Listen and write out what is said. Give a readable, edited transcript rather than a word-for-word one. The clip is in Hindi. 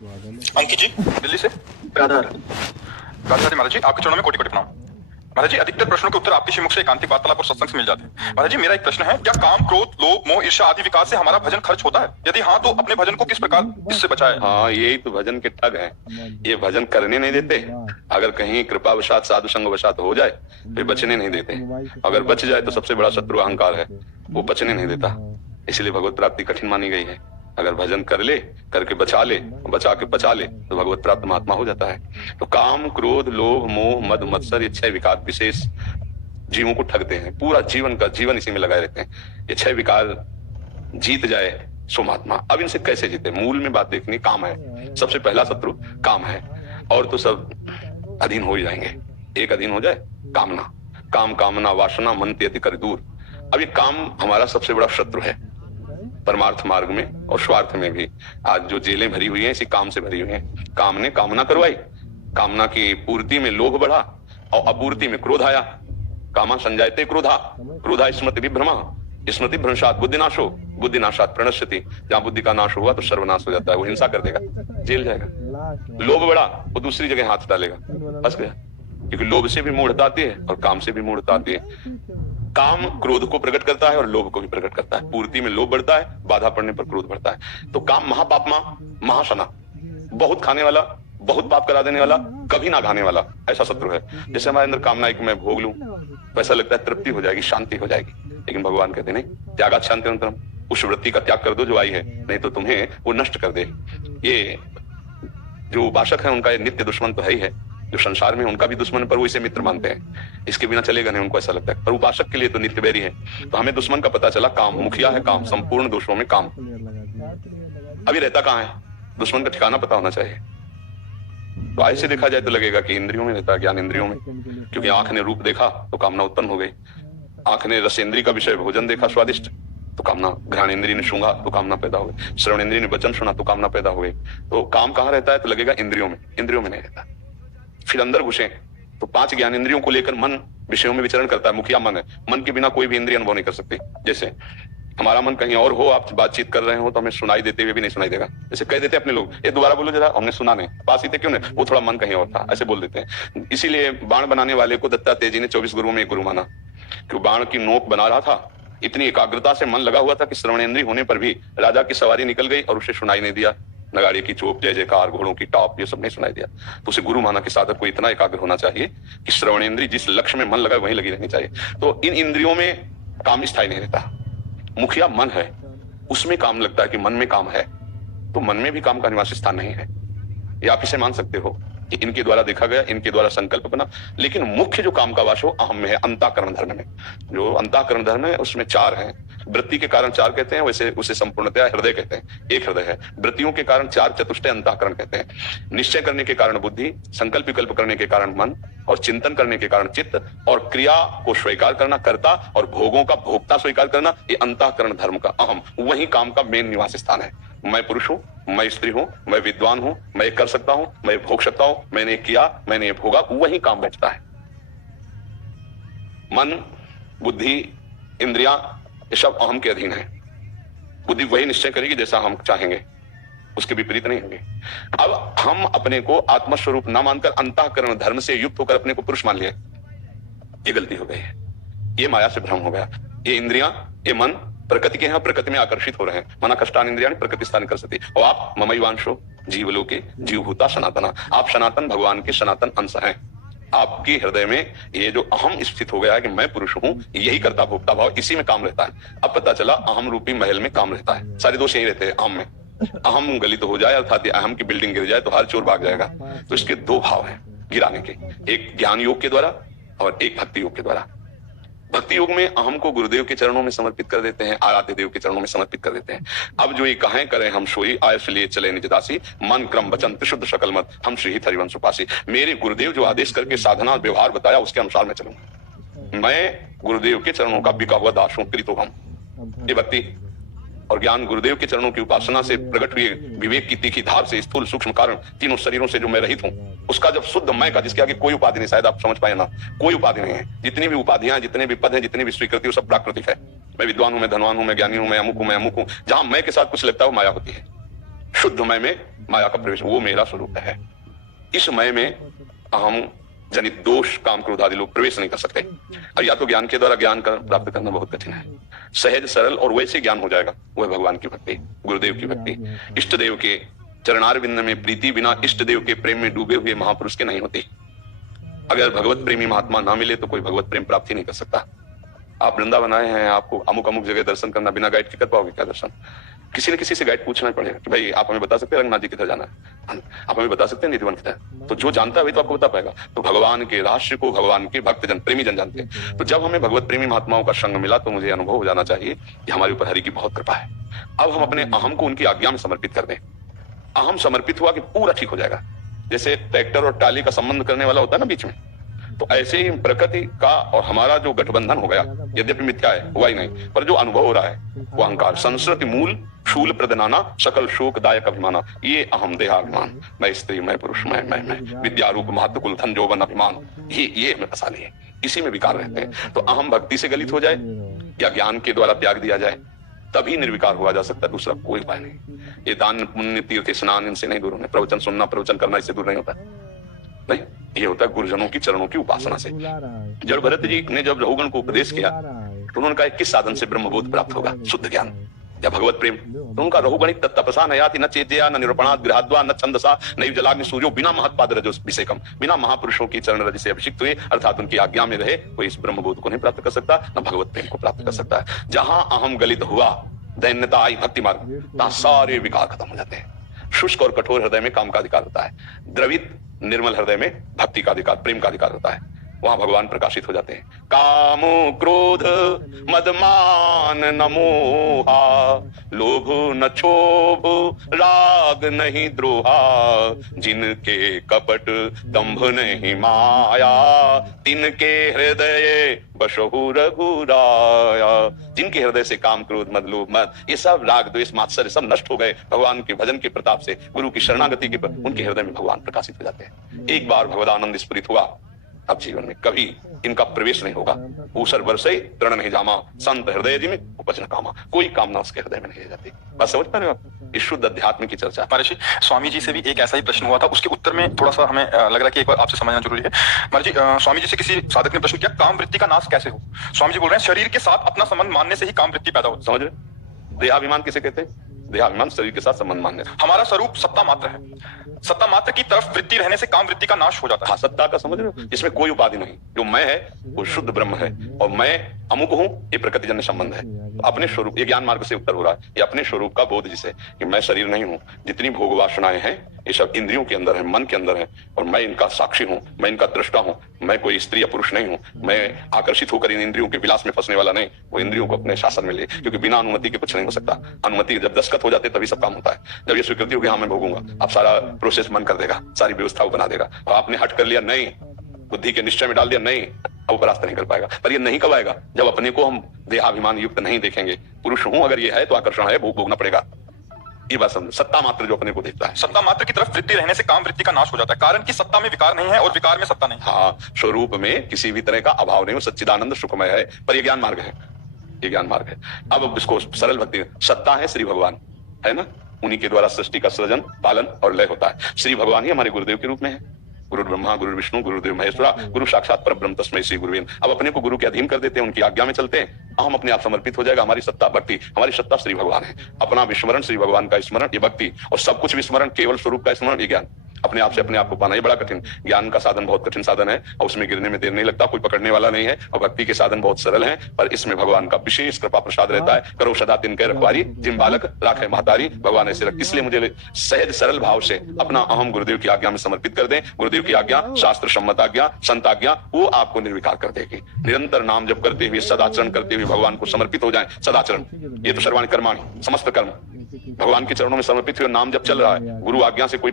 अंकित जी दिल्ली से। राधा राधे राधे महाराज जी, आपके चरणों में कोटि कोटि प्रणाम। महाराज जी, अधिकतर प्रश्नों के उत्तर आपके श्रीमुख से एकांतिक वार्तालाप और सत्संग से मिल जाते हैं। महाराज जी, मेरा एक प्रश्न है, क्या काम, क्रोध, लोभ, मोह, ईर्ष्या आदि विकार से हमारा भजन खर्च होता है? यदि हाँ, तो अपने भजन को किस प्रकार इससे बचाएं? हाँ, यही तो भजन के ठग हैं। ये भजन करने नहीं देते। अगर कहीं कृपावशात साधु संग वशात हो जाए तो बचने नहीं देते। अगर बच जाए तो सबसे बड़ा शत्रु अहंकार है, वो बचने नहीं देता। इसलिए भगवत प्राप्ति कठिन मानी गई है। अगर भजन कर ले, करके बचा ले, बचा के बचा ले, तो भगवत प्राप्त महात्मा हो जाता है। तो काम, क्रोध, लोभ, मोह, मद, मत्सर, ये 6 विकार विशेष जीवों को ठगते हैं। पूरा जीवन का जीवन इसी में लगाए रहते हैं। ये 6 विकार जीत जाए सो महात्मा। अब इनसे कैसे जीते, मूल में बात देखनी। काम है, सबसे पहला शत्रु काम है, और तो सब अधीन हो ही जाएंगे। एक अधीन हो जाए, कामना। काम, कामना, वासना, मन ते अति कर दूर। अब ये काम हमारा सबसे बड़ा शत्रु है, परमार्थ मार्ग में और स्वार्थ में भी। आज जो जेलें भरी हुई हैं, इसी काम से भरी हुई हैं। काम ने कामना करवाई, कामना की पूर्ति में लोभ बढ़ा और अपूर्ति में क्रोध आया। कामा संजायते क्रोधा, क्रोधा स्मृति विभ्रमा, स्मृति भ्रंशात बुद्धिनाशो, बुद्धिनाशात प्रणश्यति। जहां बुद्धि का नाश हुआ तो सर्वनाश हो जाता है। वो हिंसा कर देगा, जेल जाएगा। लोभ बढ़ा, वो दूसरी जगह हाथ डालेगा, फंस गया। क्योंकि लोभ से भी मूढ़ता आती है और काम से भी मूढ़ता आती है। काम क्रोध को प्रकट करता है और लोभ को भी प्रकट करता है। पूर्ति में लोभ बढ़ता है, बाधा पड़ने पर क्रोध बढ़ता है। तो काम महापापमा, महाशना, बहुत खाने वाला, बहुत पाप करा देने वाला, कभी ना खाने वाला, ऐसा शत्रु है। जैसे हमारे अंदर कामना है कि मैं भोग लूं, तो ऐसा लगता है तृप्ति हो जाएगी, शांति हो जाएगी। लेकिन भगवान कहते नहीं, त्यागात शांतिरंतरम, उस वृत्ति का त्याग कर दो जो आई है, नहीं तो तुम्हें वो नष्ट कर दे। ये जो उपासक है उनका नित्य दुश्मन तो है ही है। जो संसार में उनका भी दुश्मन, पर वो इसे मित्र मानते हैं। इसके बिना चलेगा नहीं, उनको ऐसा लगता है। पर उपासक के लिए तो नित्य बैरी है। तो हमें दुश्मन का पता चला, काम मुखिया है, काम संपूर्ण दोषों में काम। अभी रहता कहाँ है, दुश्मन का ठिकाना पता होना चाहिए। तो ऐसे देखा जाए तो लगेगा कि इंद्रियों में रहता है, ज्ञान इंद्रियों में। क्योंकि आंख ने रूप देखा तो कामना उत्पन्न हो गई। आंख ने रसेंद्रिय का विषय भोजन देखा स्वादिष्ट, तो कामना। घ्राण इंद्रिय ने सूंघा तो कामना पैदा हो गई। श्रवण इंद्रिय ने वचन सुना तो कामना पैदा हो गई। तो काम कहाँ रहता है, तो लगेगा इंद्रियों में। इंद्रियों में नहीं रहता। फिर अंदर घुसे तो 5 ज्ञान इंद्रियों को लेकर मन विषयों में विचरण करता है। मुखिया मन है। मन के बिना कोई भी इंद्रिय अनुभव नहीं कर सकती। जैसे हमारा मन कहीं और हो, आप बातचीत कर रहे हो तो हमें सुनाई देते हुए भी नहीं सुनाई देगा। जैसे कह देते अपने लोग, ये दोबारा बोलो जरा, हमने सुना नहीं, पास ही थे क्यों नहीं, वो थोड़ा मन कहीं और था, ऐसे बोल देते हैं। इसीलिए बाण बनाने वाले को दत्तात्रेय जी ने 24 गुरुओं में एक गुरु माना। क्यों, बाण की नोक बना रहा था, इतनी एकाग्रता से मन लगा हुआ था कि श्रवणेंद्रिय होने पर भी राजा की सवारी निकल गई और उसे सुनाई नहीं दिया। नगाड़े की चोप, जय जयकार, घोड़ों की टॉप, ये सब नहीं सुनाई दिया। तो उसे गुरु माना कि साधक को इतना एकाग्र होना चाहिए कि श्रवणेंद्रिय जिस लक्ष्य में मन लगा वहीं लगी रहनी चाहिए। तो इन इंद्रियों में काम स्थायी नहीं रहता। मुखिया मन है, उसमें काम लगता है कि मन में काम है। तो मन में भी काम का निवास स्थान नहीं है। ये आप इसे मान सकते हो कि इनके द्वारा देखा गया, इनके द्वारा संकल्प बना। लेकिन मुख्य जो काम का वास हो अहम में है, अंतःकरण धर्म में। जो अंतःकरण धर्म है उसमें 4 हैं। वृत्ति के कारण 4 कहते हैं, वैसे उसे संपूर्णतया हृदय कहते हैं। एक हृदय है। वृत्तियों के कारण 4 चतुष्टय अंतःकरण कहते हैं। निश्चय करने के कारण बुद्धि, संकल्प विकल्प करने के कारण मन, और चिंतन करने के कारण चित्त, और क्रिया को स्वीकार करना कर्ता, और भोगों का भोक्ता स्वीकार करना, ये अंतःकरण धर्म का अहम, वही काम का मेन निवास स्थान है। मैं पुरुष हूं, मैं स्त्री हूं, मैं विद्वान हूं, मैं ये कर सकता हूं, मैं भोग सकता हूं, मैंने किया, मैंने ये भोगा, वही काम बैठता है। मन, बुद्धि, इंद्रियां, ये सब अहम के अधीन है। बुद्धि वही निश्चय करेगी जैसा हम चाहेंगे, उसके विपरीत नहीं होंगे। अब हम अपने को आत्मस्वरूप न मानकर अंतःकरण धर्म से युक्त होकर अपने को पुरुष मान लिया। ये गलती हो गई है। ये माया से भ्रम हो गया। ये इंद्रियां, ये मन प्रकृति के हैं, प्रकृति में आकर्षित हो रहे हैं। मना कष्टान इंद्रियां प्रकृति स्थान कर सकती। और आप ममैवांशो जीवलोके जीवभूता सनातना, आप सनातन भगवान के सनातन अंश हैं। आपके हृदय में ये जो अहम स्थित हो गया है कि मैं पुरुष हूं, यही करता भोक्ता भाव, इसी में काम रहता है। अब पता चला अहम रूपी महल में काम रहता है। सारे दोष यही रहते हैं अहम में। अहम गलित हो जाए अर्थात अहम की बिल्डिंग गिर जाए तो हर चोर भाग जाएगा। तो इसके 2 भाव हैं गिराने के, एक ज्ञान योग के द्वारा और एक भक्ति योग के द्वारा। भक्ति योग में अहम को गुरुदेव के चरणों में समर्पित कर देते हैं, आराध्य देव के चरणों में समर्पित कर देते हैं। अब जो ये कहें करें हम सोई, आयस लिए चले निज दासी, मन क्रम वचन त्रिशुद्ध सकल मत, हम श्री हरिवंश उपासी। मेरे गुरुदेव जो आदेश करके साधना व्यवहार बताया उसके अनुसार मैं चलूंगा। मैं गुरुदेव के चरणों का बिका हुआ दास हूं, कृतोहम। ये भक्ति और ज्ञान गुरुदेव के चरणों की उपासना से प्रकट हुए विवेक की तीखी धार से स्थूल सूक्ष्म कारण तीनों शरीरों से जो मैं रहित हूं, उसका जब शुद्ध मैं का, जिसके आगे कोई उपाधि नहीं, शायद आप समझ पाए ना, कोई उपाधि नहीं है। जितनी भी उपाधियां, जितने भी पद हैं, जितनी भी स्वीकृति, वो सब प्राकृतिक है। मैं विद्वान हूं, मैं धनवान हूं, मैं ज्ञानी हूं, मैं अमुक हूं, मैं अमुक हूं। जहां मैं के साथ कुछ लगता है वो माया होती है। शुद्ध मय में माया का प्रवेश, वो मेरा स्वरूप है। इस मय में अहम जनित दोष काम क्रोध आदि लोग प्रवेश नहीं कर सकते। और या तो ज्ञान के द्वारा ज्ञान प्राप्त करना बहुत कठिन है, सहज सरल और वैसे ज्ञान हो जाएगा, वह भगवान की भक्ति, गुरुदेव की भक्ति। इष्ट देव के चरणारविंद में प्रीति बिना इष्ट देव के प्रेम में डूबे हुए महापुरुष के नहीं होती। अगर भगवत प्रेमी महात्मा ना मिले तो कोई भगवत प्रेम प्राप्त ही नहीं कर सकता। आप वृंदावन आए हैं, आपको अमुक अमुक जगह दर्शन करना, बिना गाइड के कर पाओगे क्या दर्शन? किसी न किसी से गाइड पूछना पड़ेगा कि भाई आप हमें बता सकते हैं रंगनाथ जी किधर जाना है, आप हमें बता सकते हैं निधिवन किधर? तो जो जानता है वही तो आपको बता पाएगा। तो भगवान के रहस्य को भगवान के भक्तजन प्रेमी जन जानते हैं। तो जब हमें भगवत प्रेमी महात्माओं का संग मिला तो मुझे अनुभव हो जाना चाहिए कि हमारे ऊपर हरि की बहुत कृपा है। अब हम अपने अहम को उनकी आज्ञा में समर्पित कर दें। अहम समर्पित हुआ कि पूरा ठीक हो जाएगा। जैसे ट्रैक्टर और टाली का संबंध करने वाला होता है ना बीच में, तो ऐसे ही प्रकृति का और हमारा जो गठबंधन हो गया, यद्यपि मिथ्या है, हुआ ही नहीं, पर जो अनुभव हो रहा है वो अहंकार, संस्कृति मूल शूल प्रदनाना सकल शोक दायक अभिमाना, ये अहम देहाभिमान, मैं स्त्री मैं पुरुष मैं विद्या रूप महत्व कुल धन जौवन अभिमान, ये में फंसा लिए, इसी में विकार रहते हैं। तो अहम भक्ति से गलित हो जाए या ज्ञान के द्वारा त्याग दिया जाए, तभी निर्विकार हुआ जा सकता है, दूसरा कोई उपाय नहीं। ये दान पुण्य तीर्थ स्नान इनसे नहीं दूर होने, प्रवचन सुनना प्रवचन करना इससे दूर नहीं होता, नहीं, ये होता है गुरुजनों की चरणों की उपासना से। जब भरत जी ने जब रघुगण को उपदेश किया तो उन्होंने कहा किस साधन से ब्रह्मबोध प्राप्त होगा? शुद्ध ज्ञान या भगवत प्रेम। तो उनका रघुगणित तपसा न याति न चेत्या न निरूपणात् गृहाद्वा न छंदसा न जलाग्नि सूर्यो, बिना महत्पाद रजो अभिषेकम, बिना महापुरुषों की चरण रज से अभिषिक्त हुए अर्थात उनकी आज्ञा में रहे, कोई इस ब्रह्मबोध को नहीं प्राप्त कर सकता, न भगवत प्रेम को प्राप्त कर सकता है। जहां अहम गलित हुआ, दैन्यता आई भक्ति मार्ग, तहां सारे विकार खत्म हो जाते हैं। शुष्क और कठोर हृदय में काम का अधिकार होता है, द्रवित निर्मल हृदय में भक्ति का अधिकार, प्रेम का अधिकार होता है, वहां भगवान प्रकाशित हो जाते हैं। काम क्रोध मदमान न मोहा, लोभ न क्षोभ राग नहीं द्रोहा, जिनके कपट दंभ नहीं माया, तिनके हृदय बशहु रघुराया। जिनके हृदय से काम क्रोध मद लोभ मद ये सब राग द्वेष मात्सर्य सब नष्ट हो गए भगवान के भजन के प्रताप से, गुरु की शरणागति के पर उनके हृदय में भगवान प्रकाशित हो जाते हैं। एक बार भगवदानंद स्फुरित हुआ, अब जीवन में कभी इनका प्रवेश नहीं होगा। ऊसर बरसे तृण नहीं जामा, संत हृदय जी में उपज न कामा, कोई कामना उसके हृदय में नहीं रह जाती। बस समझ पा रहे हो आप? इस शुद्ध अध्यात्म की चर्चा। महर्षि स्वामी जी से भी एक ऐसा ही प्रश्न हुआ था, उसके उत्तर में थोड़ा सा हमें लग रहा है कि एक बार आपसे समझना जरूरी है। महर्षि स्वामी जी से किसी साधक ने प्रश्न किया, काम वृत्ति का नाश कैसे हो? स्वामी जी बोल रहे हैं शरीर के साथ अपना संबंध मानने से ही काम वृत्ति पैदा होती है। समझ रहे? देहाभिमान किसे कहते हैं? देहाभिमान शरीर के साथ संबंध मानने से। हमारा स्वरूप सत्ता मात्र है, सत्ता मात्र की तरफ वृत्ति रहने से काम वृत्ति का नाश हो जाता है। हाँ, सत्ता का समझ रहे हो? इसमें कोई उपाधि नहीं, जो मैं है वो शुद्ध ब्रह्म है, और मैं अमुक हूँ ये प्रकृति जन्य संबंध है। अपने स्वरूप, ये ज्ञान मार्ग से उत्तर हो रहा है, ये अपने स्वरूप का बोध जिसे कि मैं शरीर नहीं हूँ, जितनी भोग वासनाएं हैं ये सब इंद्रियों के अंदर है, मन के अंदर है, और मैं इनका साक्षी हूँ, मैं इनका दृष्टा हूँ, मैं कोई स्त्री या पुरुष नहीं हूँ, मैं आकर्षित होकर इन इंद्रियों के विलास में फंसने वाला नहीं, वो इंद्रियों को अपने शासन में ले, क्योंकि बिना अनुमति के कुछ नहीं हो सकता। अनुमति जब दस्तखत हो जाते तभी सब काम होता है। जब ये स्वीकृति होगी हाँ मैं भोगूंगा, अब सारा प्रोसेस मन कर देगा, सारी व्यवस्था बना देगा। और आपने हट कर लिया नहीं, बुद्धि के निश्चय में डाल दिया नहीं, अब परास्त नहीं कर पाएगा। पर ये नहीं कब आएगा? जब अपने को हम देहाभिमान युक्त नहीं देखेंगे। पुरुष हूं अगर ये है तो आकर्षण है, भोग भोगना पड़ेगा। ये बात समझो, सत्ता मात्र जो अपने को देखता है, सत्ता मात्र की तरफ वृत्ति रहने से काम वृत्ति का नाश हो जाता है, कारण कि सत्ता में विकार नहीं है और विकार में सत्ता नहीं। हाँ, स्वरूप में किसी भी तरह का अभाव नहीं हो, सच्चिदानंद सुखमय है, पर ये ज्ञान मार्ग है, ये ज्ञान मार्ग है। अब इसको सरल भक्ति, सत्ता है श्री भगवान है ना, उन्हीं के द्वारा सृष्टि का सृजन पालन और लय होता है। श्री भगवान ही हमारे गुरुदेव के रूप में है, गुरु ब्रह्मा गुरु विष्णु गुरुदेव महेश्वरा, गुरु साक्षात परब्रह्म तस्मै श्री गुरुवेन। अब अपने को गुरु के अधीन कर देते हैं, उनकी आज्ञा में चलते हैं, हम अपने आप समर्पित हो जाएगा। हमारी सत्ता भक्ति, हमारी सत्ता श्री भगवान है। अपना विस्मरण श्री भगवान का स्मरण ये भक्ति, और सब कुछ विस्मरण केवल स्वरूप का स्मरण ये ज्ञान। अपने आप से अपने आप को पाना ये बड़ा कठिन, ज्ञान का साधन बहुत कठिन साधन है, और उसमें गिरने में देर नहीं लगता, कोई पकड़ने वाला नहीं है। और भक्ति के साधन बहुत सरल हैं, पर इसमें भगवान का विशेष कृपा प्रसाद रहता है। करो सदा तिनके रखवारी, जिन बालक राखे महतारी, भगवान ऐसे रख। इसलिए मुझे सहज सरल भाव से अपना अहम गुरुदेव की आज्ञा में समर्पित कर दें। गुरुदेव की आज्ञा शास्त्र सम्मत आज्ञा, संत आज्ञा, वो आपको निर्विकार कर देगी। निरंतर नाम जप करते हुए, सदाचरण करते हुए भगवान को समर्पित हो जाए। सदाचरण ये तो सर्वाणि कर्माणि, समस्त कर्म भगवान के चरणों में समर्पित हुए नाम जब चल रहा है, गुरु आज्ञा से कोई